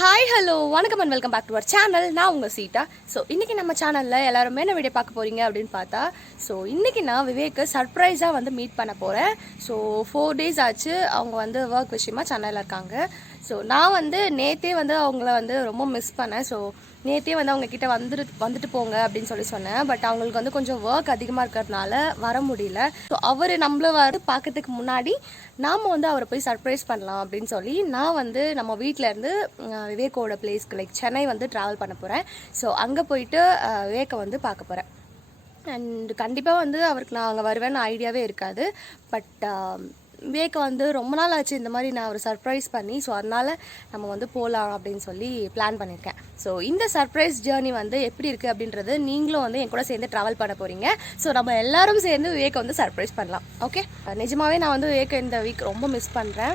Hi hello வணக்கம் and welcome back to our channel. நான் உங்கள் சீட்டா. ஸோ இன்றைக்கி நம்ம சேனலில் எல்லாருமே என்ன வீடியோ பார்க்க போகிறீங்க அப்படின்னு பார்த்தா, ஸோ இன்றைக்கி நான் விவேக்கு சர்ப்ரைஸாக வந்து மீட் பண்ண போகிறேன். ஸோ 4 days ஆச்சு அவங்க வந்து ஒர்க் விஷயமா சென்னையில் இருக்காங்க. ஸோ நான் வந்து நேற்றே வந்து அவங்கள வந்து ரொம்ப மிஸ் பண்ணேன். ஸோ நேற்றே வந்து அவங்கக்கிட்ட வந்துட்டு போங்க அப்படின்னு சொன்னேன். பட் அவங்களுக்கு வந்து கொஞ்சம் ஒர்க் அதிகமாக இருக்கிறதுனால வர முடியல. ஸோ அவர் நம்மள வந்து பார்க்கறதுக்கு முன்னாடி நாம் வந்து அவரை போய் சர்ப்ரைஸ் பண்ணலாம் அப்படின்னு சொல்லி நான் வந்து நம்ம வீட்டிலேருந்து விவேக்கோட பிளேஸ்க்கு லைக் சென்னை வந்து ட்ராவல் பண்ண போகிறேன். ஸோ அங்கே போயிட்டு விவேக்கை வந்து பார்க்க போகிறேன். அண்ட் கண்டிப்பாக வந்து அவருக்கு நான் அங்கே வருவேன்னு ஐடியாவே இருக்காது. பட் விவேக்கை வந்து ரொம்ப நாள் ஆச்சு இந்த மாதிரி நான் ஒரு சர்ப்ரைஸ் பண்ணி. ஸோ அதனால் நம்ம வந்து போகலாம் அப்படின்னு சொல்லி பிளான் பண்ணியிருக்கேன். ஸோ இந்த சர்ப்ரைஸ் ஜேர்னி வந்து எப்படி இருக்குது அப்படின்றது நீங்களும் வந்து என் கூட சேர்ந்து ட்ராவல் பண்ண போகிறீங்க. ஸோ நம்ம எல்லாரும் சேர்ந்து விவேக்கை வந்து சர்ப்ரைஸ் பண்ணலாம். ஓகே, நிஜமாகவே நான் வந்து விவேக்கை இந்த வீக் ரொம்ப மிஸ் பண்ணுறேன்.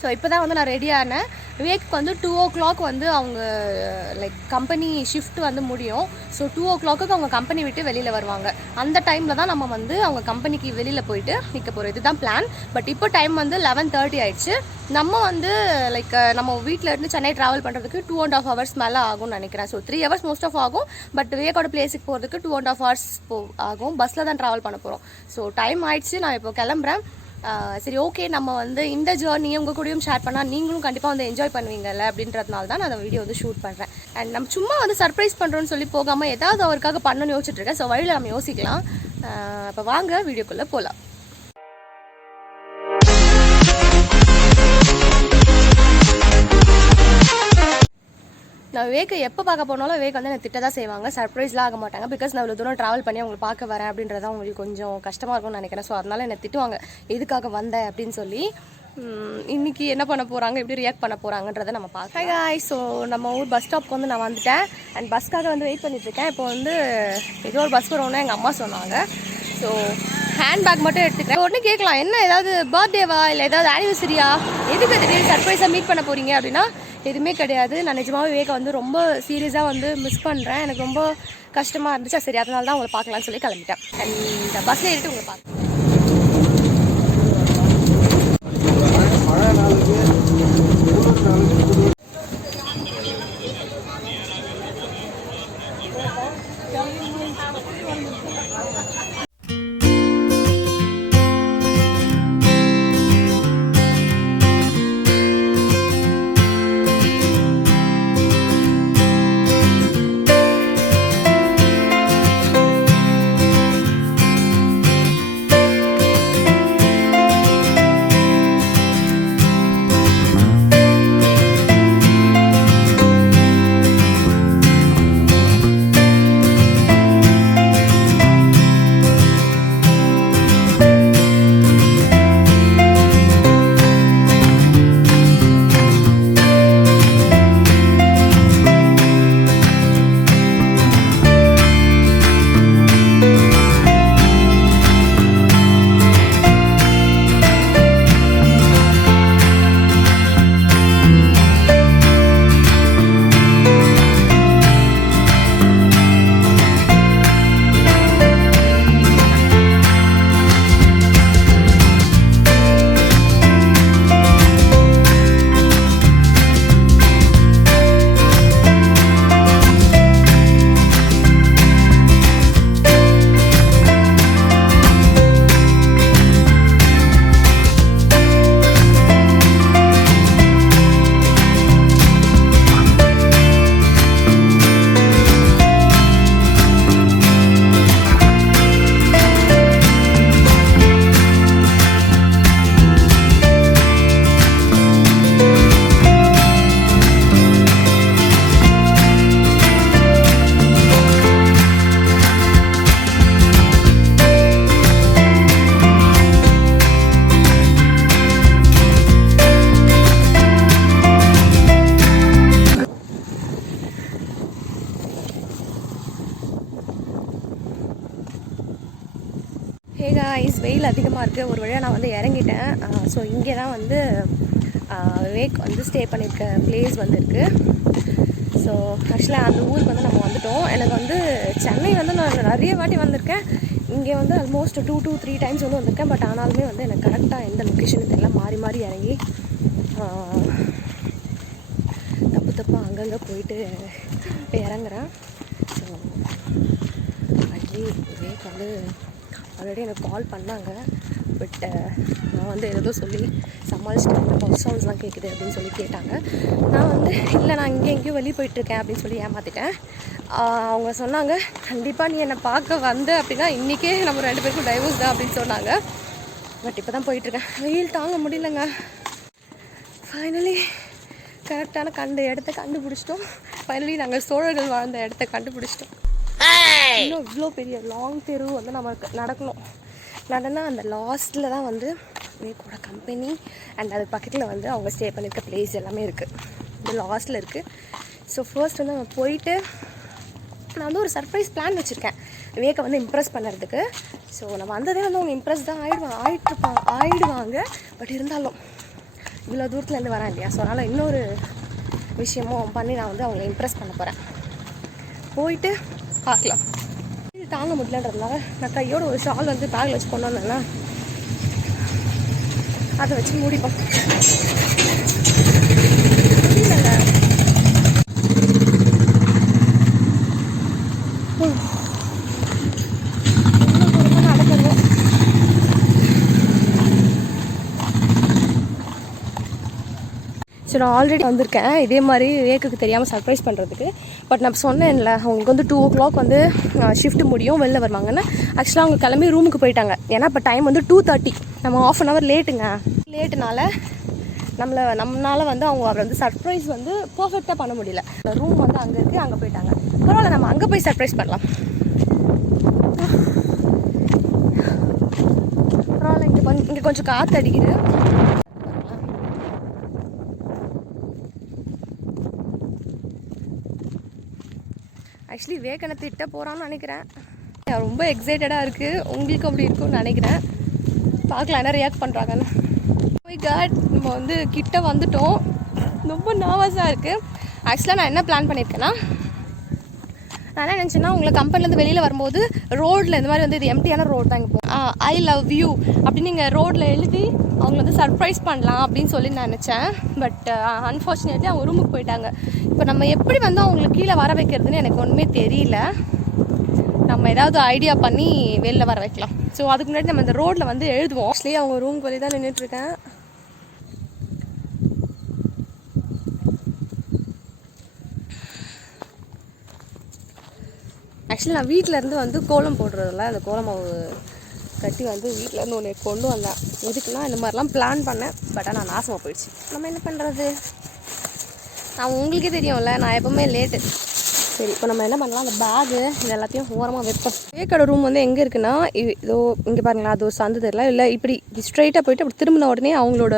ஸோ இப்போ தான் வந்து நான் ரெடி ஆனேன். விவேக்கு வந்து 2 o'clock வந்து அவங்க லைக் கம்பெனி ஷிஃப்ட் வந்து முடியும். ஸோ 2 o'clock அவங்க கம்பெனி விட்டு வெளியில் வருவாங்க. அந்த டைமில் தான் நம்ம வந்து அவங்க கம்பெனிக்கு வெளியில் போயிட்டு நிற்க போகிறோம். இதுதான் பிளான். பட் இப்போ டைம் வந்து 11:30 ஆயிடுச்சு. நம்ம வந்து லைக் நம்ம வீட்டில் இருந்து சென்னை ட்ராவல் பண்ணுறதுக்கு 2.5 hours மேலே ஆகும்னு நினைக்கிறேன். ஸோ 3 hours மோஸ்ட் ஆஃப் ஆகும். பட் விவேக்கோட பிளேஸுக்கு போகிறதுக்கு 2.5 hours ஆகும். பஸ்ஸில் தான் ட்ராவல் பண்ண போகிறோம். ஸோ டைம் ஆயிடுச்சு, நான் இப்போ கிளம்புறேன். சரி, ஓகே, நம்ம வந்து இந்த ஜேர்னியை உங்கள் கூடயும் ஷேர் பண்ணால் நீங்களும் கண்டிப்பாக வந்து என்ஜாய் பண்ணுவீங்கல்ல அப்படின்றதுனால தான் நான் அந்த வீடியோ வந்து ஷூட் பண்ணுறேன். அண்ட் நம்ம சும்மா வந்து சர்ப்ரைஸ் பண்ணுறோன்னு சொல்லி போகாமல் ஏதாவது அவருக்காக பண்ணணும்னு யோசிச்சுட்ருக்கேன். ஸோ வழியில் நம்ம யோசிக்கலாம். இப்போ வாங்க வீடியோக்குள்ளே போகலாம். நான் விவேக்கை எப்போ பார்க்க போனாலும் விவேக் வந்து எனக்கு திட்ட தான் செய்வாங்க. சர்ப்ரைஸ்லாம் ஆக மாட்டாங்க. பிகாஸ் நான் இவ்வளோ தூரம் ட்ராவல் பண்ணி அவங்களை பார்க்க வரேன் அப்படின்றத அவங்களுக்கு கொஞ்சம் கஷ்டமாக இருக்கும்னு நினைக்கிறேன். ஸோ அதனால் என்னை திட்டுவாங்க, எதுக்காக வந்தேன் அப்படின்னு சொல்லி. இன்றைக்கி என்ன பண்ண போகிறாங்க, எப்படி ரியாக்ட் பண்ண போகிறாங்கன்றதை நம்ம பார்க்கலாம். ஹாய், ஸோ நம்ம ஊர் பஸ் ஸ்டாப்க்கு வந்து நான் வந்துட்டேன். அண்ட் பஸ்க்காக வந்து வெயிட் பண்ணிட்டுருக்கேன். இப்போ வந்து ஏதோ ஒரு பஸ் வரும்னு எங்கள் அம்மா சொன்னாங்க. ஸோ ஹேண்ட்பேக் மட்டும் எடுத்துக்கிறேன். உடனே கேட்கலாம், என்ன ஏதாவது பர்த்டேவா இல்லை ஏதாவது ஆனிவர்சரியா, எதுக்கு திடீர்னு சர்ப்ரைஸாக மீட் பண்ண போகிறீங்க அப்படின்னா எதுவுமே கிடையாது. நான் நிஜமாவே விவேக்கை வந்து ரொம்ப சீரியஸாக வந்து மிஸ் பண்ணுறேன். எனக்கு ரொம்ப கஷ்டமாக இருந்துச்சு. சரி, அதனால தான் உங்களை பார்க்கலான்னு சொல்லி கிளம்பிட்டேன். அண்ட் இந்த பஸ்ஸில் ஏறிட்டு உங்களை பார்க்க வெயில் அதிகமாக இருக்குது. ஒரு வழியாக நான் வந்து இறங்கிட்டேன். ஸோ இங்கே தான் வந்து விவேக் வந்து ஸ்டே பண்ணியிருக்க பிளேஸ் வந்து இருக்குது. ஸோ ஆக்சுவலாக அந்த ஊருக்கு வந்து நம்ம வந்துவிட்டோம். எனக்கு வந்து சென்னை வந்து நான் நிறைய வாட்டி வந்திருக்கேன். இங்கே வந்து ஆல்மோஸ்ட் 2 to 3 times வந்து வந்திருக்கேன். பட் ஆனாலுமே வந்து எனக்கு கரெக்டாக எந்த லொக்கேஷனுக்கு எல்லாம் மாறி மாறி இறங்கி தப்பா அங்கங்கே போயிட்டு இறங்குறேன். ஸோ ஆக்சுவலி விவேக் வந்து ஆல்ரெடி எனக்கு கால் பண்ணாங்க. பட் நான் வந்து ஏதோ சொல்லி சமாளிச்சுட்டு பஸ் சவுண்ட்ஸ்லாம் கேட்குது அப்படின்னு சொல்லி கேட்டாங்க. நான் வந்து இல்லை நான் எங்கேயும் வெளியே போயிட்டுருக்கேன் அப்படின்னு சொல்லி ஏமாற்றிட்டேன். அவங்க சொன்னாங்க கண்டிப்பாக நீ என்னை பார்க்க வந்த அப்படின்னா இன்றைக்கே நம்ம 2 பேருக்கும் டைவர்ஸ் தான் அப்படின்னு சொன்னாங்க. பட் இப்போ தான் போயிட்டுருக்கேன். வெயில் தாங்க முடியலங்க. ஃபைனலி கரெக்டான இடத்த கண்டுபிடிச்சிட்டோம். ஃபைனலி நாங்கள் சோழர்கள் வாழ்ந்த இடத்த கண்டுபிடிச்சிட்டோம். இன்னும் இவ்வளோ பெரிய லாங் தெரு வந்து நம்ம நடக்கணும். நடனா அந்த லாஸ்ட்டில் தான் வந்து விவேக்கோட கம்பெனி அண்ட் அது பக்கத்தில் வந்து அவங்க ஸ்டே பண்ணியிருக்க பிளேஸ் எல்லாமே இருக்குது. இது லாஸ்ட்டில் இருக்குது. ஸோ ஃபர்ஸ்ட் வந்து நம்ம போயிட்டு நான் வந்து ஒரு சர்ப்ரைஸ் பிளான் வச்சுருக்கேன் விவேக்கை வந்து இம்ப்ரெஸ் பண்ணுறதுக்கு. ஸோ நம்ம வந்ததே வந்து அவங்க இம்ப்ரெஸ் தான் ஆயிடுவாங்க. பட் இருந்தாலும் இவ்வளோ தூரத்துலேருந்து வரேன் இல்லையா, ஸோ அதனால் இன்னொரு விஷயமும் பண்ணி நான் வந்து அவங்கள இம்ப்ரெஸ் பண்ண போகிறேன். போயிட்டு பார்க்கலாம். இது தாங்க முடியலன்றதுனால நான் கையோட ஒரு ஷால் வந்து பேக்கில் வச்சு கொண்டு வந்தேன்னா அதை வச்சு மூடிப்போம். ஸோ நான் ஆல்ரெடி வந்திருக்கேன் இதே மாதிரி விவேக்குக்கு தெரியாமல் சர்ப்ரைஸ் பண்ணுறதுக்கு. பட் நான் சொன்னேன்ல அவங்களுக்கு வந்து 2 o'clock வந்து ஷிஃப்ட் முடியும், வெளில வருவாங்கன்னு. ஆக்சுவலாக அவங்க கிளம்பி ரூமுக்கு போயிட்டாங்க. ஏன்னா இப்போ டைம் வந்து 2:30, நம்ம ½ an hour லேட்டுனால நம்மளால் வந்து அவங்க அவரை வந்து சர்ப்ரைஸ் வந்து பர்ஃபெக்டாக பண்ண முடியல. ரூம் வந்து அங்கே இருக்குது, அங்கே போயிட்டாங்க. பரவாயில்ல, நம்ம அங்கே போய் சர்ப்ரைஸ் பண்ணலாம். பரவாயில்ல, இங்கே கொஞ்சம் காற்று அடிக்குது. ஆக்சுவலி விவேக் என்னை திட்ட போகிறான்னு நினைக்கிறேன். ரொம்ப எக்ஸைட்டடாக இருக்குது. உங்களுக்கு அப்படி இருக்கும்னு நினைக்கிறேன். பார்க்கலாம் என்ன ரியாக்ட் பண்ணுறாங்கன்னு. நம்ம வந்து கிட்ட வந்துட்டோம். ரொம்ப நர்வஸாக இருக்குது. ஆக்சுவலாக நான் என்ன பிளான் பண்ணியிருக்கேன்னா, நான் என்ன நினச்சேன்னா உங்களை கம்பெனிலேருந்து வெளியில் வரும்போது ரோட்டில் இந்த மாதிரி வந்து இது எம்டியான ரோடு தான் இங்கே போகும், ஐ லவ் யூ அப்படின்னு நீங்கள் ரோட்டில் எழுதி அவங்கள வந்து சர்ப்ரைஸ் பண்ணலாம் அப்படின்னு சொல்லி நினச்சேன். பட் அன்ஃபார்ச்சுனேட்லி அவங்க ரூமுக்கு போயிட்டாங்க. இப்போ நம்ம எப்படி வந்து அவங்களை கீழே வர வைக்கிறதுன்னு எனக்கு ஒன்றுமே தெரியல. நம்ம ஏதாவது ஐடியா பண்ணி வெளில வர வைக்கலாம். ஸோ அதுக்கு முன்னாடி நம்ம இந்த ரோட்டில் வந்து எழுதுவோம். ஆக்சுவலி அவங்க ரூமுக்கு வெளியே தான் நின்றுட்டுருக்கேன். ஆக்சுவலி நான் வீட்டிலேருந்து வந்து கோலம் போடுறதில்ல, அந்த கோலம் மாவு கட்டி வந்து வீட்டிலேருந்து ஒன்று கொண்டு வந்தேன். இதுக்குன்னா இந்த மாதிரிலாம் பிளான் பண்ணேன். பட் ஆனால் நாசமாக போயிடுச்சு. நம்ம என்ன பண்ணுறது, நான் உங்களுக்கே தெரியும்ல நான் எப்போவுமே லேட்டு. சரி, இப்போ நம்ம என்ன பண்ணலாம், அந்த பேகு இது எல்லாத்தையும் ஓரமாக வைப்போம். விவேக்கோட ரூம் வந்து எங்கே இருக்குன்னா, இதோ இங்கே பாருங்களா, அது ஒரு சந்து தெரியல, இல்லை இப்படி ஸ்ட்ரைட்டாக போயிட்டு அப்படி திரும்பின உடனே அவங்களோட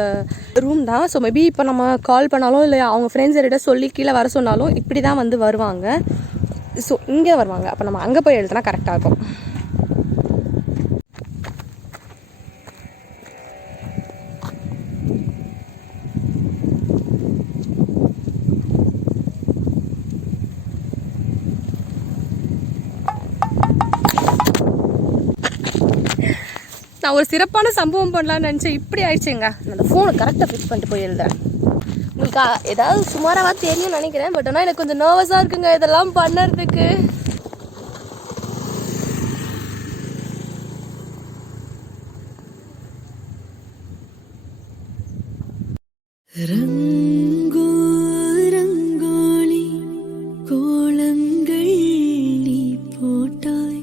ரூம் தான். ஸோ மேபி இப்போ நம்ம கால் பண்ணாலும் இல்லை அவங்க ஃப்ரெண்ட்ஸ் யார்கிட்ட சொல்லி கீழே வர சொன்னாலும் இப்படி தான் வந்து வருவாங்க. ஸோ இங்கே வருவாங்க. அப்போ நம்ம அங்கே போய் எழுதுனா கரெக்டாக இருக்கும். நான் ஒரு சிறப்பான சம்பவம் பண்ணலான்னு நினச்சேன், இப்படி ஆயிடுச்சுங்க. நான் அந்த ஃபோனை கரெக்டாக ஃபிக்ஸ் பண்ணிட்டு போய் எழுதுறேன். உங்களுக்கு ஏதாவது சுமாராக தெரியும்னு நினைக்கிறேன். பட் ஆனால் எனக்கு கொஞ்சம் நர்வஸாக இருக்குங்க இதெல்லாம் பண்ணுறதுக்கு. ரங்கோ ரங்கோலி கோலங்கள் நீ போட்டாய்,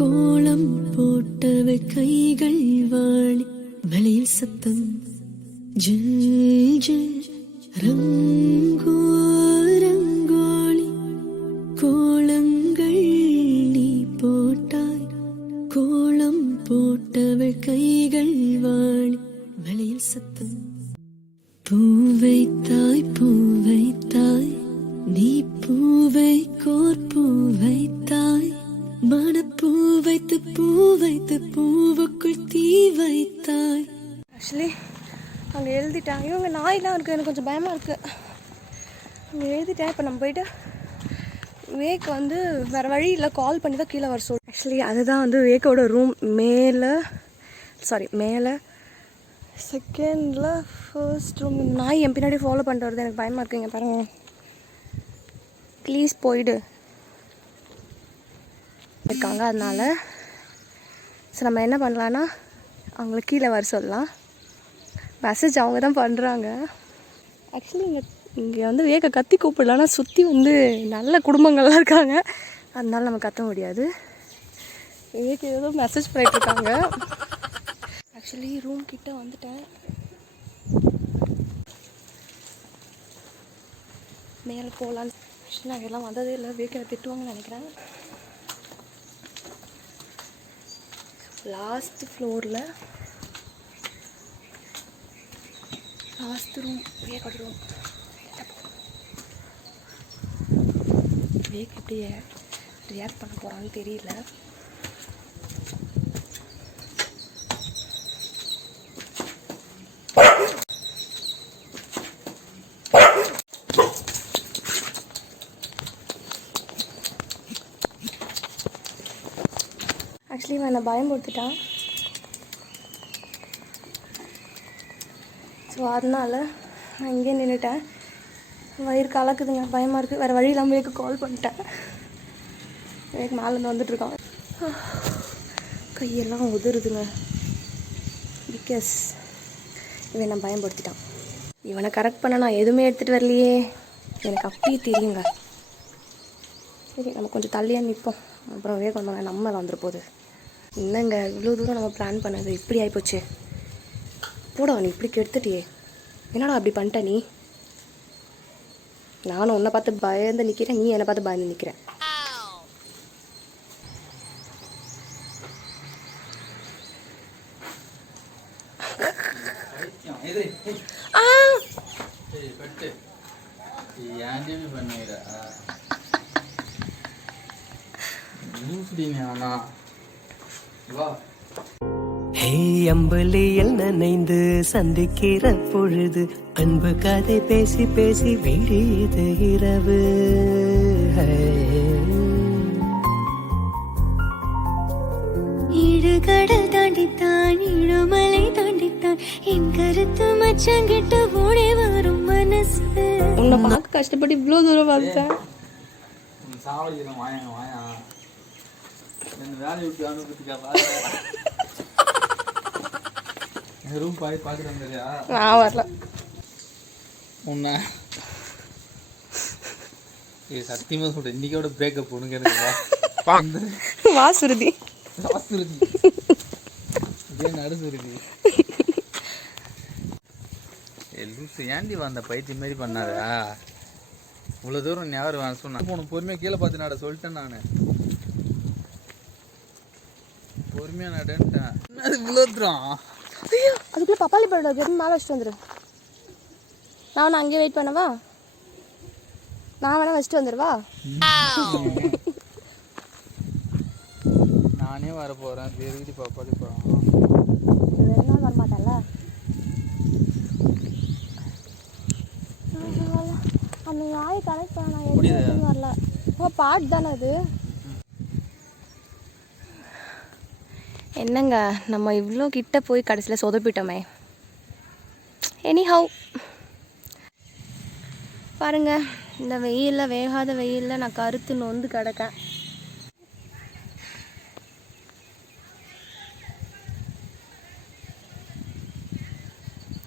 கோலம் போட்டவை கைகள் வாழி, மலையில் சத்தம் ஜில் ஜில். ரங்கோ ரங்கோலி கோலங்கள் நீ போட்டாய், கோலம் போட்டவை கைகள் வாழி, மலையில் சத்தம். பூவைத்தாய் பூவைத்தாய் நீ பூவை கோர்பூவைத்தாய், மனப்பூ வைத்து பூவுக்குள் தீ வைத்தாய். ஆக்சுவலி அங்கே எழுதிட்டேன். இவங்க நாயெலாம் இருக்குது, எனக்கு கொஞ்சம் பயமாக இருக்குது. அங்கே எழுதிட்டேன். இப்போ நம்ம போயிட்டு விவேக் வந்து வேறு வழி இல்லை, கால் பண்ணி தான் கீழே வர சொல்லு. ஆக்சுவலி அதுதான் வந்து விவேக்கோட ரூம். மேலே செகண்டில் ஃபர்ஸ்ட் ரூம். நாய் என் பின்னாடி ஃபாலோ பண்ணிட்டு வருது, எனக்கு பயமாக இருக்குங்க பாருங்கள். ப்ளீஸ் போயிடு இருக்காங்க. அதனால ஸோ நம்ம என்ன பண்ணலான்னா அவங்கள கீழே வர சொல்லலாம். மெசேஜ் அவங்க தான் பண்ணுறாங்க. ஆக்சுவலி இங்கே வந்து வேக கத்தி கூப்பிடலான்னா சுற்றி வந்து நல்ல குடும்பங்கள்லாம் இருக்காங்க. அதனால நம்ம கத்த முடியாது. வேக்கு ஏதோ மெசேஜ் பண்ணிகிட்ருக்காங்க. ஆக்சுவலி ரூம் கிட்ட வந்துட்டேன். மேலே போகலான்னு. ஆக்சுவலி நாங்கள் எல்லாம் வந்ததே இல்லை. வேக்கில் திட்டுவாங்கன்னு நினைக்கிறேன். லாஸ்ட் ஃப்ளோரில் லாஸ்ட் ரூம் வேக்கோட ரூம். வேக் எப்படி ரியாக்ட் பண்ண போகிறான்னு தெரியல. ஆக்சுவலி நான் என்னை பயன்படுத்திட்டான். ஸோ அதனால் நான் இங்கே நின்றுட்டேன். வயிறு கலக்குதுங்க, பயமாக இருக்குது. வேறு வழி இல்லாமல் வேக்கு கால் பண்ணிட்டேன். வேக்கு மேலேருந்து வந்துட்டுருக்கான். கையெல்லாம் உதிருதுங்க. பிகாஸ் இவன் நான் பயன்படுத்திட்டான். இவனை கரெக்ட் பண்ண நான் எதுவுமே எடுத்துகிட்டு வரலையே. எனக்கு அப்படியே தெரியுங்க. சரி நம்ம கொஞ்சம் தள்ளியாக நிற்போம். அப்புறம் வேக வந்தோம் நம்ம வந்துட போகுது. என்னங்க இவ்வளோ தூரம் நம்ம பிளான் பண்ணது இப்படி ஆகிப்போச்சு. போடா நீ இப்படி கெடுத்துட்டியே. என்னடா அப்படி பண்ணிட்ட நீ? நானும் உன்னை பார்த்து பயந்து நிற்கிறேன், நீ என்னை பார்த்து பயந்து நிற்கிறேன். அம்பலியில் நனைந்து சந்திக்கிற பொழுது அன்பு கதை பேசி பேசி விடியது இரவு. இடுகடல் தாண்டித்தான் இடுமலை தாண்டித்தான் என் கருத்து மச்சங்கிட்ட ஓடி வரும் மனசு. உன்னை பார்க்க கஷ்டப்பட்டு இவ்வளோ தூரம் வந்துட்டேன். வேலையை விட்டு அனுபவத்துக்கா ரூம் பார்த்துட்டு வந்தறியா? நான் வரல. உன்ன சத்தியமாக சொல்கிறேன், இன்னைக்கோட பிரேக்கப் பொண்ணுங்க எனக்கு வா சுருதி சுருதி நடு சுருதி லூசு. ஏன்டி வந்த பைத்தியம் மாரி பண்ணாதா? இவ்வளோ தூரம் நீ யார் வேணும் சொன்ன போன பொறுமையாக கீழே பார்த்து நாட சொல்லிட்டேன். நான் பொறுமையாக நடன்ட்டேன். அது இவ்வளோ தூரம். ஐயோ அதுக்குள்ளே பப்பாளி பழம் எடுத்து மேலே வச்சுட்டு வந்துடு. நான் அங்கேயே வெயிட் பண்ணவா? நான் வேணா வச்சுட்டு வந்துடுவா? நானே வர போகிறேன். பெருகிட்டு பப்பாளி பழம் ரெண்டு நாள் வரமாட்டேன்ல. அந்த நாயை கனெக்ட் பண்ண நான் எதுவும் வரல. ஓ பாட்டு தானே அது. என்னங்க நம்ம இவ்வளோ கிட்ட போய் கடைசியில் சொதப்பிட்டோமே. எனிஹவ் பாருங்க, இந்த வெயிலில் வேகாத வெயிலில் நான் கருத்து நொந்து கிடக்கேன்.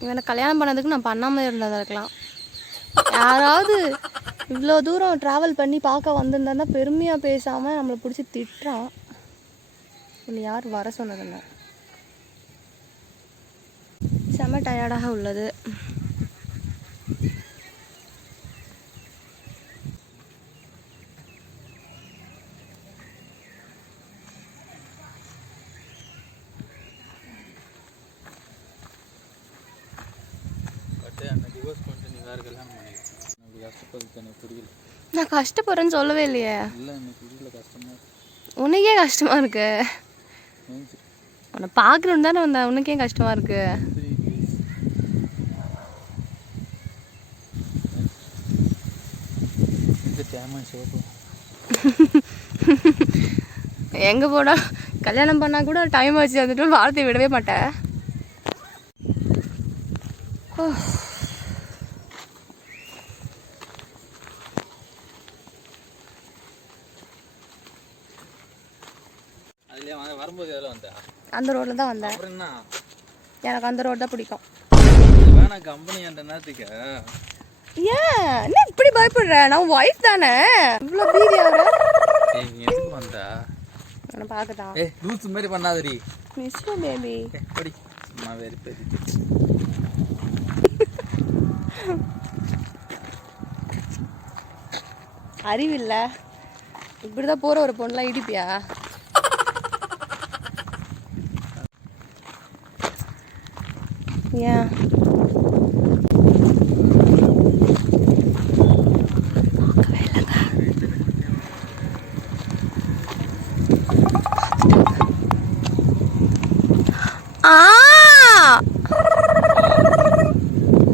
இவனை கல்யாணம் பண்ணதுக்கு நான் பண்ணாமல் இருந்ததா இருக்கலாம். யாராவது இவ்வளோ தூரம் ட்ராவல் பண்ணி பார்க்க வந்திருந்தா பெருமையாக பேசாமல் நம்மளை பிடிச்சி திட்டுறான். உன்னை யார் வர சொன்னதில்லை. செம டயர்டாக உள்ளது. டிவோர்ஸ் பண்ணிட்டு நீ வேறு கல்யாணம் பண்ணிக்க. எனக்கு கஷ்டப்படுறது எனக்கு புரியல. நான் கஷ்டப்படுறேன்னு சொல்லவே இல்லையே. இல்லை எனக்கு புரியல, கஷ்டமாக உனக்கே கஷ்டமாக இருக்கு. உன்னை பார்க்கணுன்னு தானே வந்தேன். உனக்கே கஷ்டமாக இருக்கு. எங்கே போனா கல்யாணம் பண்ணால் கூட டைம் வச்சு வந்துட்டு வார்த்தையை விடவே மாட்டேன். ஏன் வரும்போது எதில் வந்தா? அந்த ரோட்டில் தான் வந்தேன். அப்புறம் என்ன எனக்கு அந்த ரோடு தான் பிடிக்கும். வேணா கம்பெனி அந்த நேரத்துக்கு ஏன் என்ன இப்படி பயப்படுற? நான் ஒய்ஃப் தானே. இவ்வளோ பீதி ஆகுற? ஏய் நீ எதுக்கு வந்தா? நான் பார்க்கதான். ஏய் லூஸ் மாதிரி பண்ணாதடி. Miss you baby. படி சும்மா வெரி பெரிய அறிவில்ல. இப்படிதான் போற ஒரு பொண்ணுலாம் இடிப்பியா? ஏன்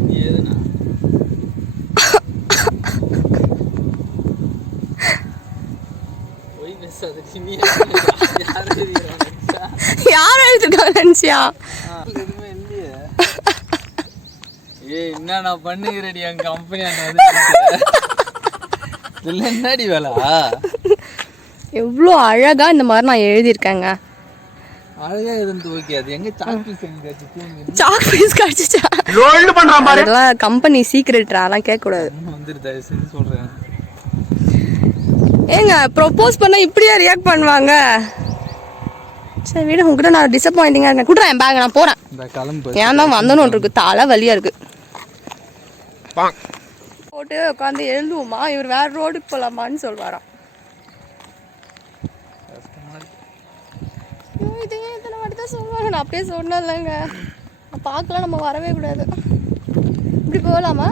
நீ எதுனா போய் பேசாதடி நீ யார் எழுதிருக்காங்க நினைச்சியா? எதுவுமே இல்லையே. ஏய் என்ன நான் பண்ணுகிறேடி என் கம்பெனி இல்லை என்னடி வேலை? எவ்வளோ அழகா இந்த மாதிரி நான் எழுதியிருக்கேங்க. அழகா எதுன்னு ஓகே. அது எங்க சாக்பீஸ் எங்க சாக்பீஸ் கடிச்சிச்சா? அதெல்லாம் கம்பெனி சீக்ரெட்ரா, அதெல்லாம் கேட்கக்கூடாது. வந்துரு தயவு செஞ்சு சொல்றேன். ஏங்க ப்ரொபோஸ் பண்ணா இப்படியா ரியாக்ட் பண்ணுவாங்க? சரி வீடு உங்ககிட்ட நான் டிசப்பாயிண்டிங்காக இருக்கேன். கொடுறேன் என் பேக், நான் போகிறேன். இந்த கிளம்பு. ஏன் தான் வந்தோன்னு ஒன்று இருக்குது, தலை வலியாக இருக்குது. போட்டு உட்காந்து எழுதுவோமா, இவர் வேற ரோடுக்கு போகலாமான்னு சொல்வாராம். இதையே இத்தனை வாட்டி தான் சொல்லுவாங்க. நான் அப்படியே சொன்னேன்லங்க, நான் பார்க்கலாம், நம்ம வரவே கூடாது. இப்படி போகலாமா?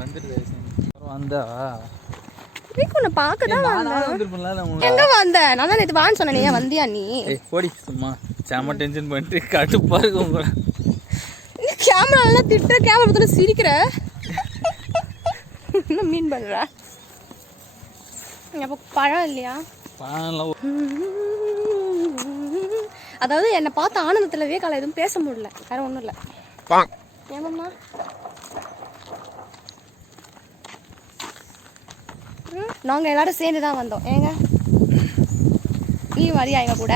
வந்துரு தயவு செஞ்சு. வந்தா உன்னை பார்க்க தான் வந்துருப்பேன்ல. எங்க வந்த? நான் தான் நேற்று வான்னு சொன்னேன். ஏன் வந்தியா நீ? போடி சும்மா செம்ம டென்ஷன் பண்ணிட்டு கடுப்பா இருக்கு உங்களை. கேமரா எல்லாம் திட்டுற, கேமரா பார்த்து சிரிக்கிற. என்ன மீன் பண்ற? அப்போ பழம் இல்லையா? பழம்லாம் அதாவது என்னை பார்த்து ஆனந்தத்தில் வேகால எதுவும் பேச முடியல, வேற ஒன்றும் இல்லை. ஏமாம்மா நாங்கள் எல்லாரும் சேர்ந்து தான் வந்தோம். ஏங்க நீ வரியா எங்க கூட?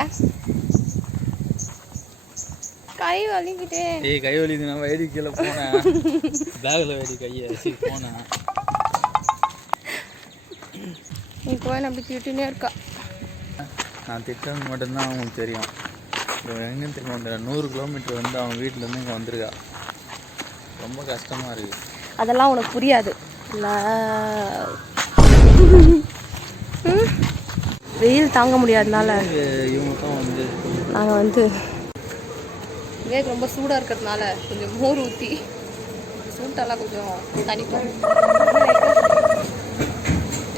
கை வலிக்கிட்டே. ஏய் கை வலி நான் வேடி கீழே போனேன். பேக்ல வேடி கையை வச்சு போனேன். நீ போய் அப்படி திட்டுனே இருக்கா. நான் திட்டம் மட்டும்தான் அவங்களுக்கு தெரியும். எங்கேன்னு தெரியும், அந்த 100 கிலோமீட்டர் வந்து அவன் வீட்டிலேருந்து இங்கே வந்திருக்கா. ரொம்ப கஷ்டமாக இருக்குது. அதெல்லாம் உனக்கு புரியாது. வெயில் தாங்க முடியாதனால இவங்க தான் வந்து நாங்கள் வந்து வேக ரொம்ப சூடாக இருக்கிறதுனால கொஞ்சம் மோர் ஊற்றி சூட்டெல்லாம் கொஞ்சம் தனிப்போம்.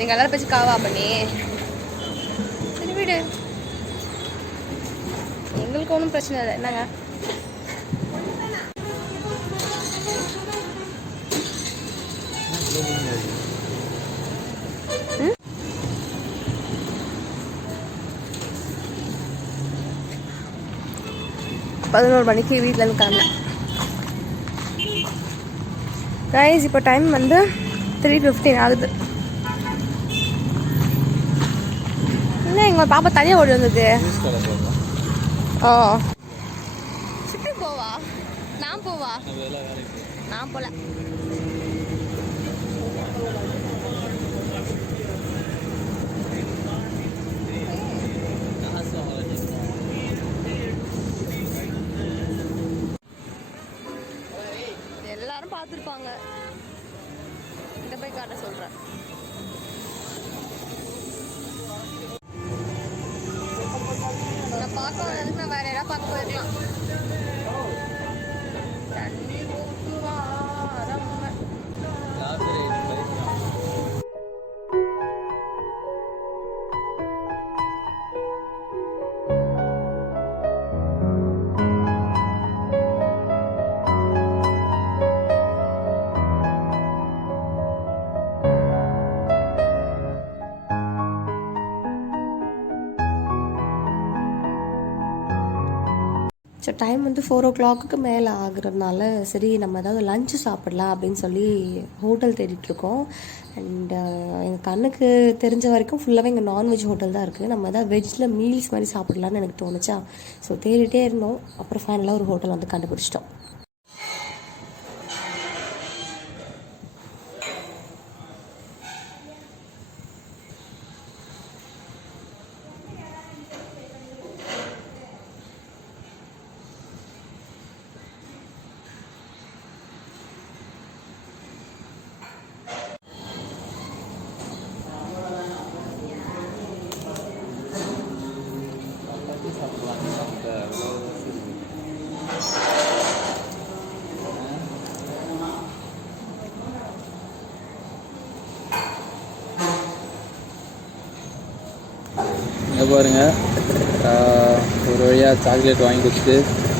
எங்கள் எல்லாரும் பேச்சு காவா பண்ணி சரி வீடு, எங்களுக்கு ஒன்றும் பிரச்சனை இல்லை. என்னங்க பதினோரு மணிக்கு வீட்டிலேருந்து கிளம்புனேன். ரைஸ் இப்போ டைம் வந்து 3:15 ஆகுது. என்ன எங்கள் பாப்பா தனியாக ஓடி வந்தது? ஓ சிட்டி போவா? நான் போவா? நான் போல. எல்லாரும் பார்த்துருப்பாங்க, இந்த போய் காட்ட சொல்கிறேன். நான் பார்க்க வந்ததுக்கு நான் வேற இடம் பார்க்க போயிருக்கலாம். தண்ணி ஊற்றுவாரம். ஸோ டைம் வந்து 4 o'clock மேலே ஆகுறதுனால சரி நம்ம ஏதாவது லஞ்சு சாப்பிடலாம் அப்படின்னு சொல்லி ஹோட்டல் தேடிட்டுருக்கோம். அண்ட் எங்கள் கண்ணுக்கு தெரிஞ்ச வரைக்கும் ஃபுல்லாகவே இங்கே நான்வெஜ் ஹோட்டல் தான் இருக்குது. நம்ம ஏதாவது வெஜ்ஜில் மீல்ஸ் மாதிரி சாப்பிடலான்னு எனக்கு தோணுச்சா. ஸோ தேடிட்டே இருந்தோம். அப்புறம் ஃபைனலாக ஒரு ஹோட்டல் வந்து கண்டுபிடிச்சிட்டோம். இங்கே பாருங்கள், ஒரு வழியாக சாக்லேட் வாங்கி கொடுத்து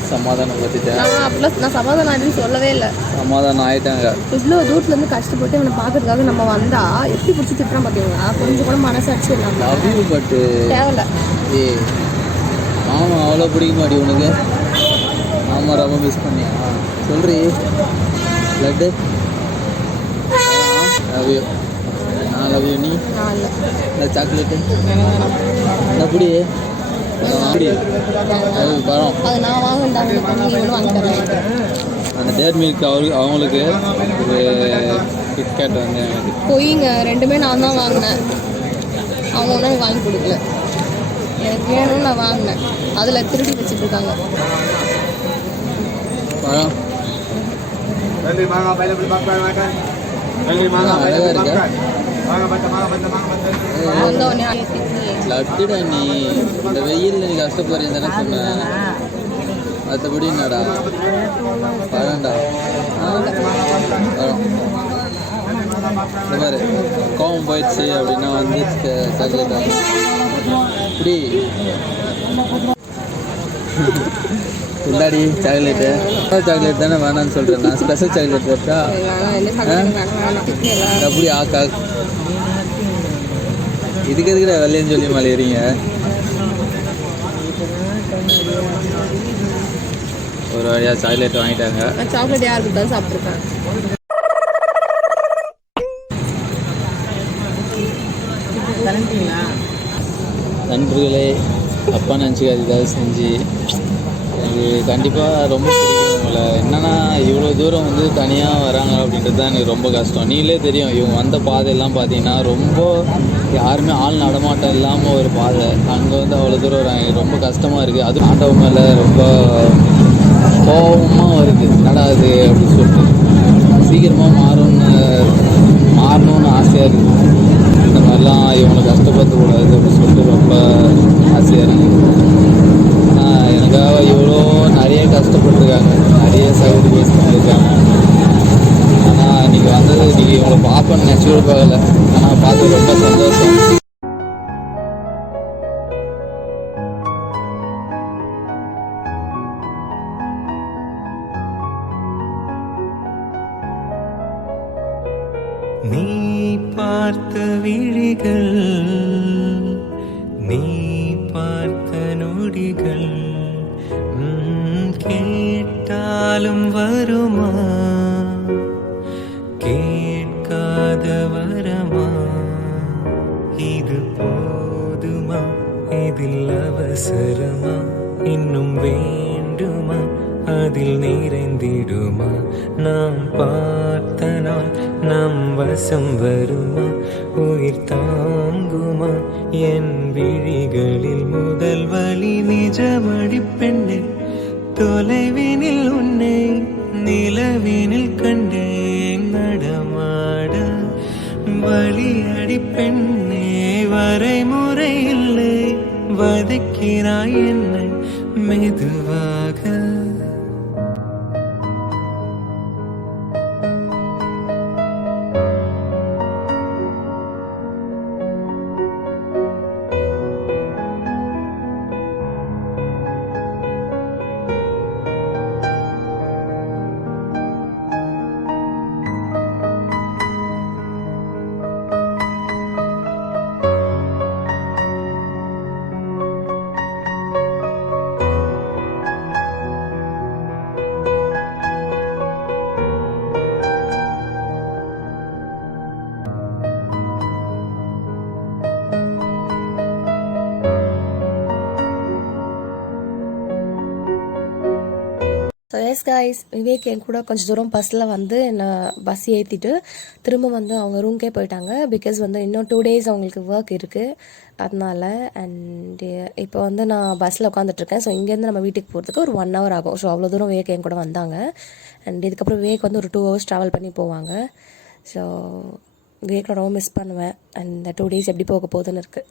சமாதானம் பற்றிட்டேன். அப்படிலாம் நான் சமாதானம் ஆகிடுன்னு சொல்லவே இல்லை. சமாதானம் ஆகிட்டாங்க. இவ்வளோ தூரத்துலேருந்து கஷ்டப்பட்டு இவனை பார்க்கறதுக்காக நம்ம வந்தால் எப்படி பிடிச்சி திட்டுறான் பார்த்தீங்களா. கொஞ்சம் கூட மனசாட்சி இல்லாமல். லவ் யூ பட்டு தேவையில்ல. மாமா அவ்வளோ பிடிக்க மாட்டி உனக்கு? மாமா ரொம்ப மிஸ் பண்ணியா சொல்கிறீ? Laddu love you. நான் லவ் யூ. நீ இந்த சாக்லேட்டு எப்படி அப்படி அது பழம் அது நான் வாங்கிட்டாங்க. அந்த டேட் மில்க் அவங்களுக்கு ஒரு கிட்கேட் வந்து பொய்ங்க, ரெண்டுமே நான் தான் வாங்கினேன். அவங்க ஒன்றும் எனக்கு வாங்கி கொடுக்கல. எனக்கு வேணும்னு நான் வாங்கினேன். அதில் திருடி வச்சுட்டு இருக்காங்க. பழம் அழகாக இருக்கா? லட்டுடா நீ. இந்த வெயிலில் நீ கஷ்டப்படுறீங்க தானே சொன்னேன். மற்றபடி என்னடா பழம்டா. பழம் இந்த மாதிரி கோவம் போயிடுச்சு அப்படின்னா வந்து சாக்லேட் வாங்க. இப்படி இல்லாடி சாக்லேட்டு சாக்லேட் தானே வேணான்னு சொல்கிறேன். நான் ஸ்பெஷல் சாக்லேட் இருக்கா அப்படி ஆக்கா. இதுக்கு எதுக்குடா வெள்ளையன்னு சொல்லி மலையறீங்க? ஒரு வழியாக சாக்லேட் வாங்கிட்டாங்க. சாக்லேட் யாருக்கு தான் சாப்பிட்ருக்கேன். நண்பர்களே, அப்பா நினச்சிக்காது ஏதாவது செஞ்சு எனக்கு கண்டிப்பாக ரொம்ப பிடிக்கும் உங்களை. என்னென்னா இவ்வளோ தூரம் வந்து தனியாக வராங்க அப்படின்றது தான் எனக்கு ரொம்ப கஷ்டம். நீங்களே தெரியும், இவங்க வந்த பாதையெல்லாம் பார்த்தீங்கன்னா ரொம்ப யாருமே ஆள் நடமாட்டம் இல்லாமல் ஒரு பாதை. அங்கே வந்து அவ்வளோ தூரம் வராங்க. எனக்கு ரொம்ப கஷ்டமாக இருக்குது. அதுவும் ஆண்டவ மேலே ரொம்ப கோபமாக இருக்குது. நடாது அப்படின்னு சொல்லிட்டு சீக்கிரமாக மாறணும்னு ஆசையாக இருக்குது. இந்த மாதிரிலாம் இவங்களை கஷ்டப்படுத்தக்கூடாது அப்படின்னு சொல்லிட்டு ரொம்ப ஆசையாக இருக்குது. ஆனால் எனக்காக இவ்வளோ நிறைய கஷ்டப்பட்டுருக்காங்க, நிறைய சாக்ரிஃபைஸ் பண்ணியிருக்காங்க. ஆனால் இன்றைக்கி வந்தது இன்றைக்கி இவங்களை பார்ப்பேன்னு நினச்சி கூட பார்க்கல. ஆனால் பார்த்து ரொம்ப சந்தோஷம். நீ பார்த்த விழிகள், நீ பார்த்த நொடிகள் கேட்டாலும் வருமா, கேட்காத வரமா? இது போதுமா, இதில் அவசரமா, இன்னும் வேண்டுமா, அதில் நிறைந்திடுமா? நாம் பார்த்த நாள் நம் வசம் வருமா, உயிர் தாங்குமா? என் விழிகளில் முதல் வழி நிஜமடி பெண்ணே, தொலைவினில் உன்னை நிலவினில் கண்டேன் நடமாட. வழியடி பெண்ணே, வரைமுறை இல்லை, வதக்கிறாய் என்னை மெதுவாக. எஸ் காய்ஸ், விவேக் என் கூட கொஞ்சம் தூரம் பஸ்ஸில் வந்து என்னை பஸ் ஏற்றிட்டு திரும்ப வந்து அவங்க ரூம்க்கே போயிட்டாங்க. பிகாஸ் வந்து இன்னும் 2 days அவங்களுக்கு ஒர்க் இருக்குது, அதனால. அண்ட் இப்போ வந்து நான் பஸ்ஸில் உட்காந்துட்ருக்கேன். ஸோ இங்கேருந்து நம்ம வீட்டுக்கு போகிறதுக்கு ஒரு 1 hour ஆகும். ஸோ அவ்வளோ தூரம் விவேக் என் கூட வந்தாங்க. அண்ட் இதுக்கப்புறம் விவேக் வந்து ஒரு 2 hours ட்ராவல் பண்ணி போவாங்க. ஸோ விவேக் நான் ரொம்ப மிஸ் பண்ணுவேன். அண்ட் இந்த 2 days எப்படி போக போகுதுன்னு இருக்குது.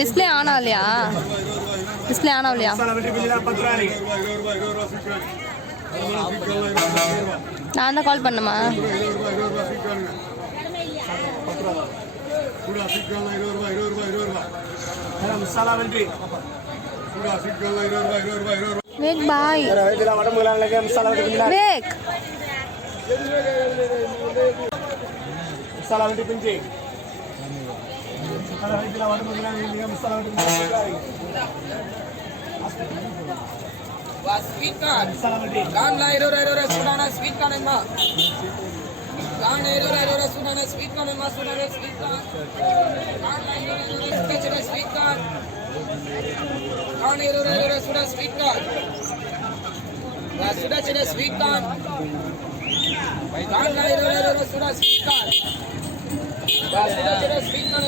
டிஸ்பிளே ஆன் ஆகலையா? டிஸ்பிளே ஆன் ஆகலையா? நான் தான் கால் பண்ணுமா? Wake bye. Wake. Sweet corn. Corn la ero sudana sweet corn emma. Corn ero sudana sweet corn emma sudana sweet corn. Corn la ero sweet corn. Corn ero sudana sweet corn. La sudana sweet corn. Corn la ero sudana sweet corn. La sudana sweet corn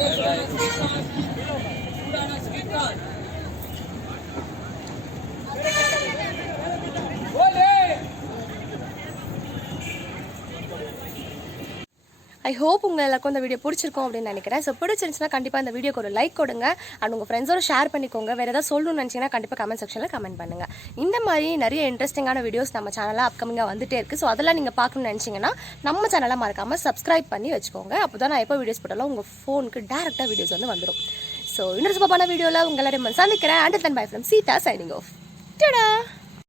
sudana sweet corn. I hope உங்கள் எல்லாருக்கும் இந்த video பிடிச்சிருக்கும் அப்படின்னு நினைக்கிறேன். So பிடிச்சிருந்துச்சுன்னா கண்டிப்பாக இந்த வீடியோக்கு ஒரு லைக் கொடுங்க. அண்ட் உங்கள் ஃப்ரெண்ட்ஸோட ஷேர் பண்ணிக்கோங்க. வேறு ஏதாவது சொல்லணும்னு நினச்சிங்கன்னா கண்டிப்பாக கமெண்ட் செக்ஷனில் கமெண்ட் பண்ணுங்கள். இந்த மாதிரி நிறைய இன்ட்ரெஸ்டிங்கான வீடியோஸ் நம்ம சேனலில் அப்கமிங்காக வந்துட்டே இருக்குது. ஸோ அதெல்லாம் நீங்கள் பார்க்கணும்னு நினச்சிங்கன்னா நம்ம சேனலை மறக்காமல் சப்ஸ்கிரைப் பண்ணி வச்சுக்கோங்க. அப்போ தான் நான் எப்போ வீடியோஸ் போட்டாலும் உங்கள் ஃபோனுக்கு டேரெக்டாக வீடியோஸ் வந்து வந்துடும். ஸோ இன்னொரு சூப்பரான வீடியோவில் உங்களை சந்திக்கிறேன். And then bye from Seetha signing off. டடா.